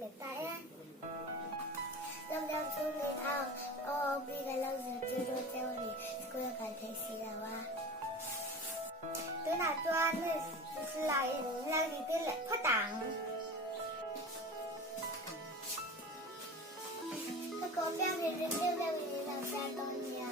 mệt tay á. Lâm đeo xuống lên ao, bị cái lâu giờ chưa đôi treo thì cô là phải thấy xì là wa. Tôi là cho anh lại thì tôi lại phát tảng. Tôi có beo thì tôi beo thì làm sao con nhà.